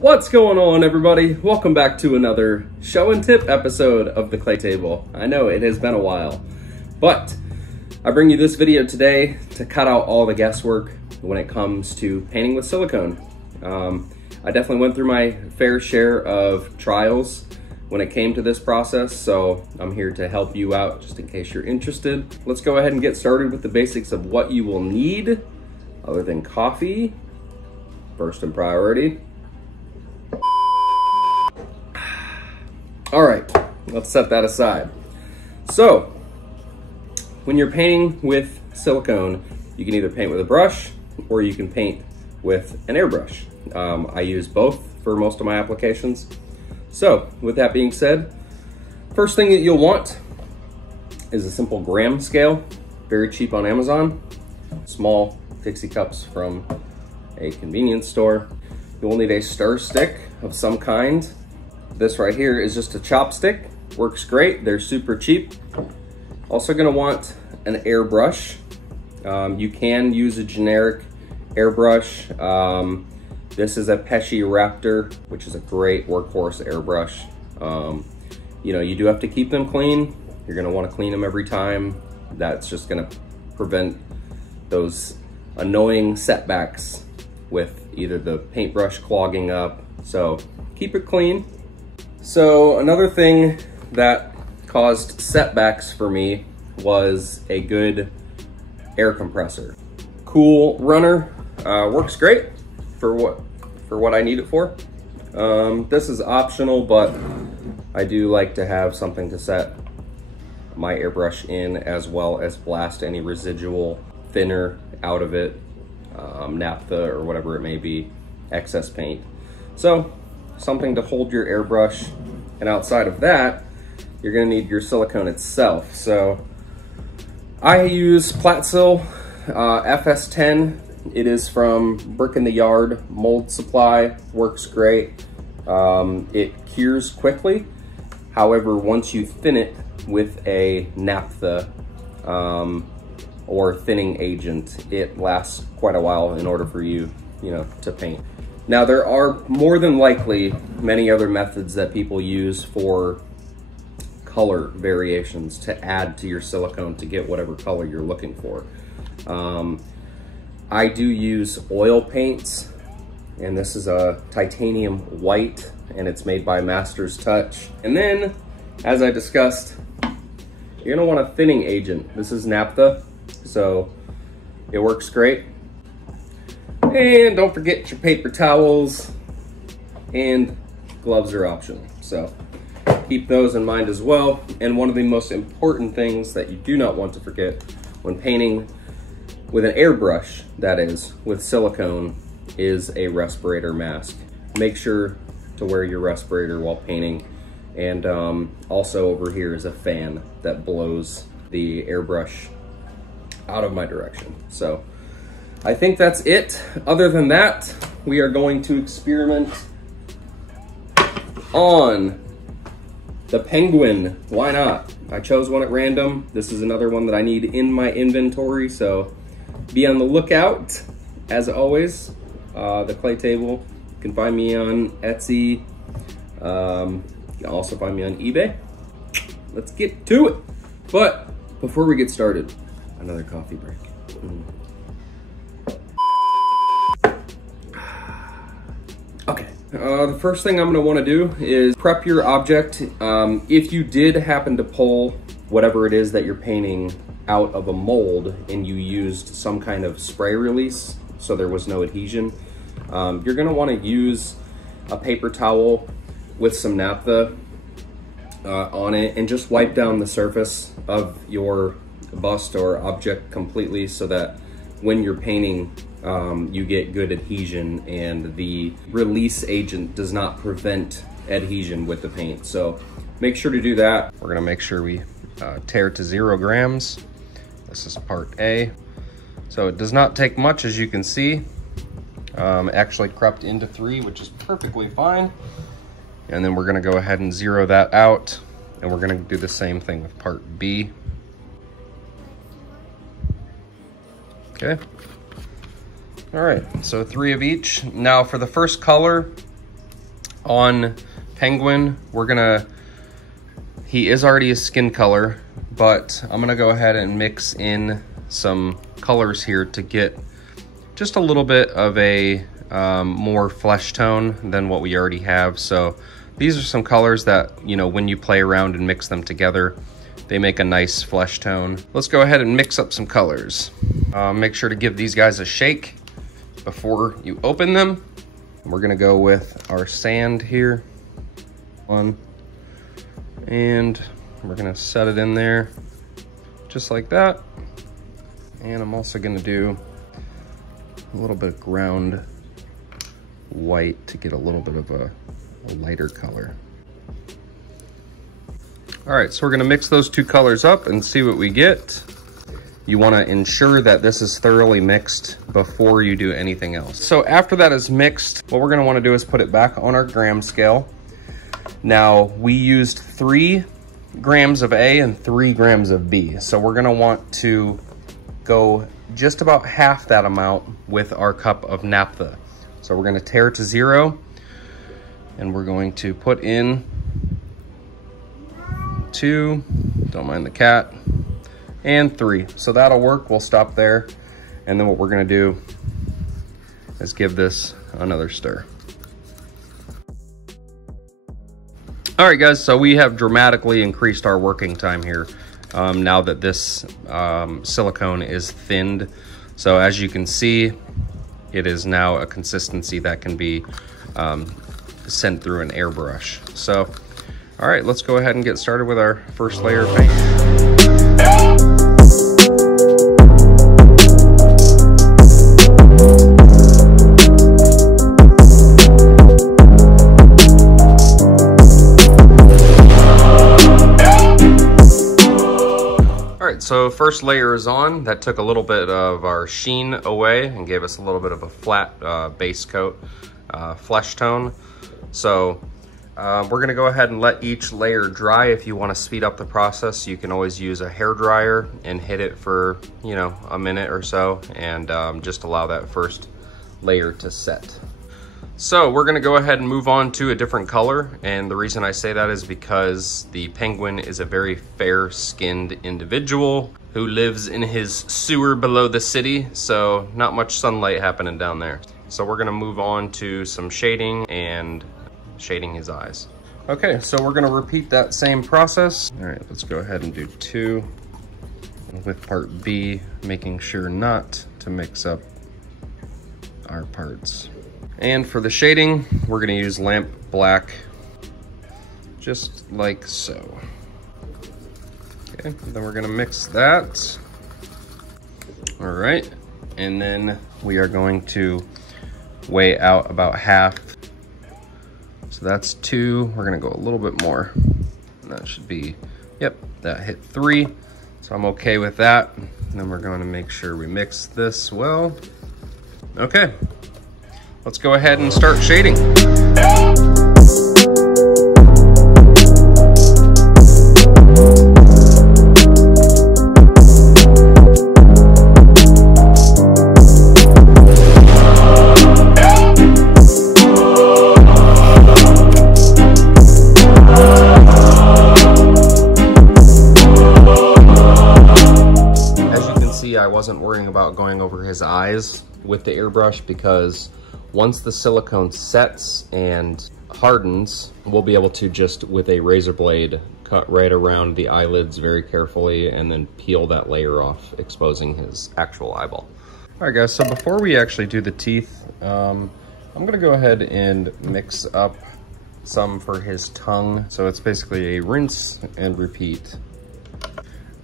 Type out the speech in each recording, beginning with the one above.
What's going on, everybody? Welcome back to another show and tip episode of the Clay Table. I know it has been a while, but I bring you this video today to cut out all the guesswork when it comes to painting with silicone. I definitely went through my fair share of trials when it came to this process, so I'm here to help you out just in case you're interested. Let's go ahead and get started with the basics of what you will need other than coffee, first in priority. All right, let's set that aside. So, when you're painting with silicone, you can either paint with a brush or you can paint with an airbrush. I use both for most of my applications. So, with that being said, first thing that you'll want is a simple gram scale, very cheap on Amazon, small Dixie cups from a convenience store. You'll need a stir stick of some kind. This right here is just a chopstick, works great, they're super cheap. Also gonna want an airbrush. You can use a generic airbrush. This is a Pesci Raptor, which is a great workhorse airbrush. You know, you do have to keep them clean. You're gonna wanna clean them every time. That's just gonna prevent those annoying setbacks with either the paintbrush clogging up. So keep it clean. So another thing that caused setbacks for me was a good air compressor. Cool runner, works great for what I need it for. This is optional, but I do like to have something to set my airbrush in, as well as blast any residual thinner out of it, naphtha or whatever it may be, excess paint. So something to hold your airbrush, and outside of that, you're gonna need your silicone itself. So I use Platsil FS10. It is from Brick in the Yard mold supply, works great. It cures quickly. However, once you thin it with a naphtha or thinning agent, it lasts quite a while in order for you to paint. Now, there are more than likely many other methods that people use for color variations to add to your silicone to get whatever color you're looking for. I do use oil paints, and this is a titanium white, and it's made by Master's Touch. And then, as I discussed, you're gonna want a thinning agent. This is naphtha, so it works great. And don't forget your paper towels, and gloves are optional. So keep those in mind as well. And one of the most important things that you do not want to forget when painting with an airbrush, that is, with silicone, is a respirator mask. Make sure to wear your respirator while painting. And also over here is a fan that blows the airbrush out of my direction. So I think that's it. Other than that, we are going to experiment on the penguin. Why not? I chose one at random. This is another one that I need in my inventory, so be on the lookout. As always, the Clay Table, you can find me on Etsy. You can also find me on eBay. Let's get to it. But before we get started, another coffee break. Okay, the first thing I'm gonna wanna do is prep your object. If you did happen to pull whatever it is that you're painting out of a mold and you used some kind of spray release, so there was no adhesion, you're gonna wanna use a paper towel with some naphtha on it and just wipe down the surface of your bust or object completely, so that when you're painting, you get good adhesion and the release agent does not prevent adhesion with the paint. So make sure to do that. We're gonna make sure we tear to 0 grams. This is part A. So it does not take much, as you can see. Actually crept into 3, which is perfectly fine. And then we're gonna go ahead and 0 that out, and we're gonna do the same thing with part B. Okay. All right, so 3 of each. Now for the first color, On Penguin, he is already a skin color, but I'm gonna go ahead and mix in some colors here to get just a little bit of a more flesh tone than what we already have. So these are some colors that, you know, when you play around and mix them together, they make a nice flesh tone. Let's go ahead and mix up some colors. Make sure to give these guys a shake before you open them. We're gonna go with our sand here. And we're gonna set it in there just like that. And I'm also gonna do a little bit of ground white to get a little bit of a lighter color. All right, so we're gonna mix those two colors up and see what we get. You wanna ensure that this is thoroughly mixed before you do anything else. So after that is mixed, what we're gonna wanna do is put it back on our gram scale. Now, we used 3 grams of A and 3 grams of B. So we're gonna want to go just about half that amount with our cup of naphtha. So we're gonna tare to 0, and we're going to put in 2, don't mind the cat, and 3. So that'll work, we'll stop there. And then what we're gonna do is give this another stir. All right, guys, so we have dramatically increased our working time here now that this silicone is thinned. So as you can see, it is now a consistency that can be sent through an airbrush. So, all right, let's go ahead and get started with our first layer of paint. So first layer is on. That took a little bit of our sheen away and gave us a little bit of a flat base coat, flesh tone. So we're gonna go ahead and let each layer dry. If you wanna speed up the process, you can always use a hair dryer and hit it for, you know, a minute or so, and just allow that first layer to set. So we're gonna go ahead and move on to a different color. And the reason I say that is because the penguin is a very fair-skinned individual who lives in his sewer below the city. So not much sunlight happening down there. So we're gonna move on to some shading and shading his eyes. Okay, so we're gonna repeat that same process. All right, let's go ahead and do 2 with part B, making sure not to mix up our parts. And for the shading, we're gonna use lamp black, just like so. Okay, then we're gonna mix that. All right, and then we are going to weigh out about half. So that's 2, we're gonna go a little bit more. And that should be, yep, that hit 3. So I'm okay with that. And then we're gonna make sure we mix this well. Okay. Let's go ahead and start shading. As you can see, I wasn't worrying about going over his eyes with the airbrush because once the silicone sets and hardens, we'll be able to just, with a razor blade, cut right around the eyelids very carefully and then peel that layer off, exposing his actual eyeball. All right, guys, so before we actually do the teeth, I'm gonna go ahead and mix up some for his tongue. So it's basically a rinse and repeat.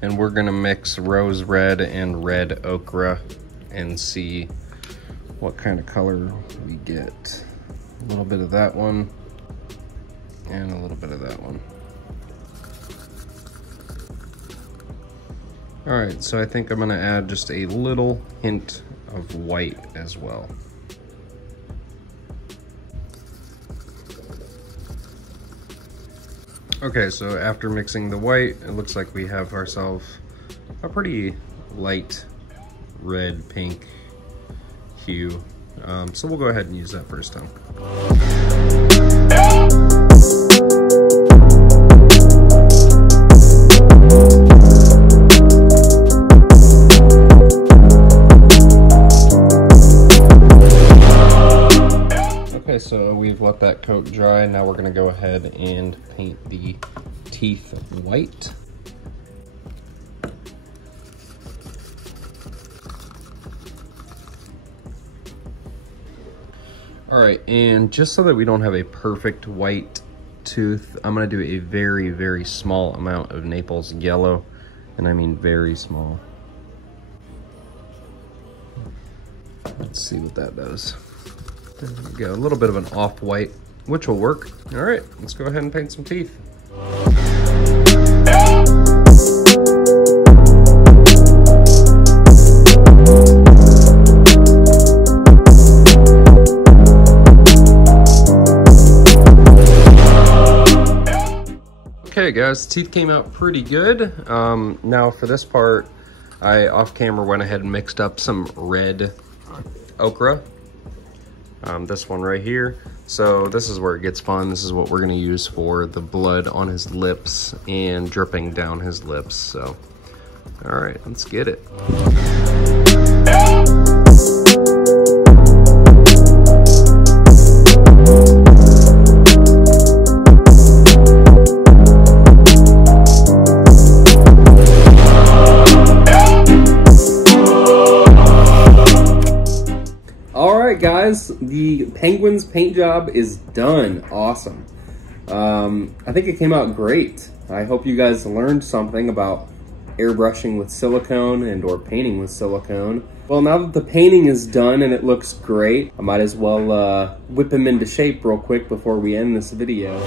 And we're gonna mix rose red and red ochre and see what kind of color we get. A little bit of that one and a little bit of that one. All right, so I think I'm gonna add just a little hint of white as well. Okay, so after mixing the white, it looks like we have ourselves a pretty light red pink hue. So we'll go ahead and use that first time. Okay, so we've let that coat dry. Now we're gonna go ahead and paint the teeth white. All right, and just so that we don't have a perfect white tooth, I'm gonna do a very, very small amount of Naples yellow, and I mean very small. Let's see what that does. There we go, a little bit of an off-white, which will work. All right, let's go ahead and paint some teeth. Okay guys, teeth came out pretty good. Now for this part, I off camera went ahead and mixed up some red ochre. This one right here. So this is where it gets fun. This is what we're gonna use for the blood on his lips and dripping down his lips. So, all right, let's get it. Guys, the penguin's paint job is done. Awesome. I think it came out great. I hope you guys learned something about airbrushing with silicone and or painting with silicone. Well, now that the painting is done and it looks great, I might as well whip him into shape real quick before we end this video.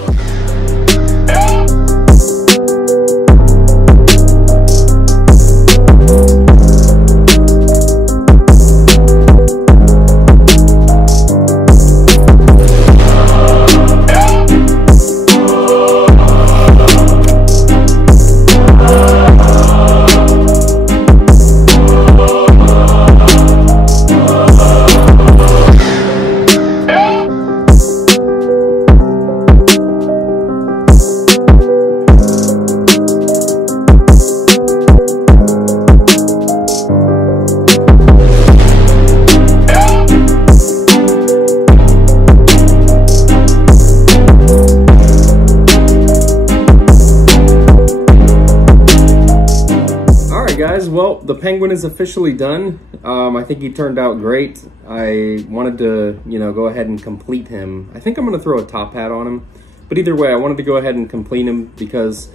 Guys, well, the penguin is officially done. I think he turned out great. I wanted to, go ahead and complete him. I think I'm gonna throw a top hat on him, but either way, I wanted to go ahead and complete him because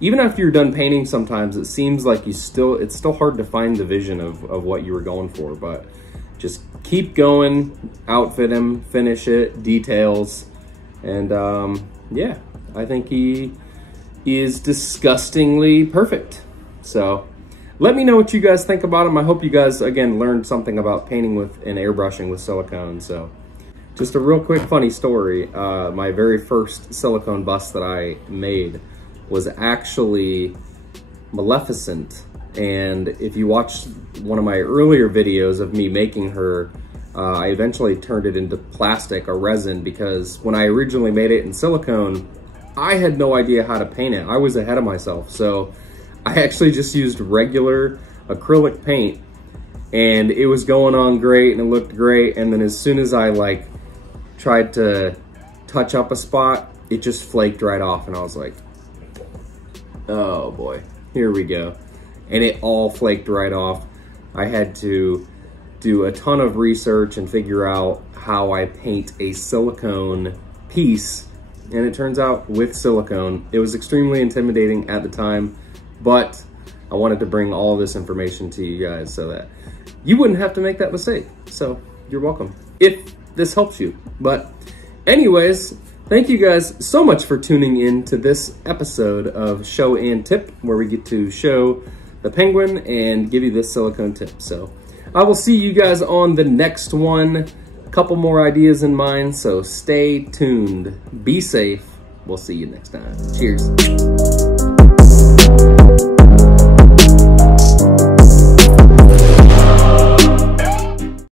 even after you're done painting, sometimes it seems like it's still hard to find the vision of what you were going for, but just keep going, outfit him, finish it, details, and yeah, I think he is disgustingly perfect. So let me know what you guys think about him. I hope you guys, again, learned something about painting with and airbrushing with silicone. So just a real quick funny story. My very first silicone bust that I made was actually Maleficent. And if you watch one of my earlier videos of me making her, I eventually turned it into plastic or resin because when I originally made it in silicone, I had no idea how to paint it. I was ahead of myself. So I actually just used regular acrylic paint and it was going on great and it looked great. And then as soon as I tried to touch up a spot, it just flaked right off. And I was like, oh boy, here we go. And it all flaked right off. I had to do a ton of research and figure out how I paint a silicone piece. And it turns out with silicone, it was extremely intimidating at the time. But I wanted to bring all this information to you guys so that you wouldn't have to make that mistake. So you're welcome, if this helps you. But anyways, thank you guys so much for tuning in to this episode of Show and Tip, where we get to show the penguin and give you this silicone tip. So I will see you guys on the next one. A couple more ideas in mind, so stay tuned. Be safe. We'll see you next time. Cheers.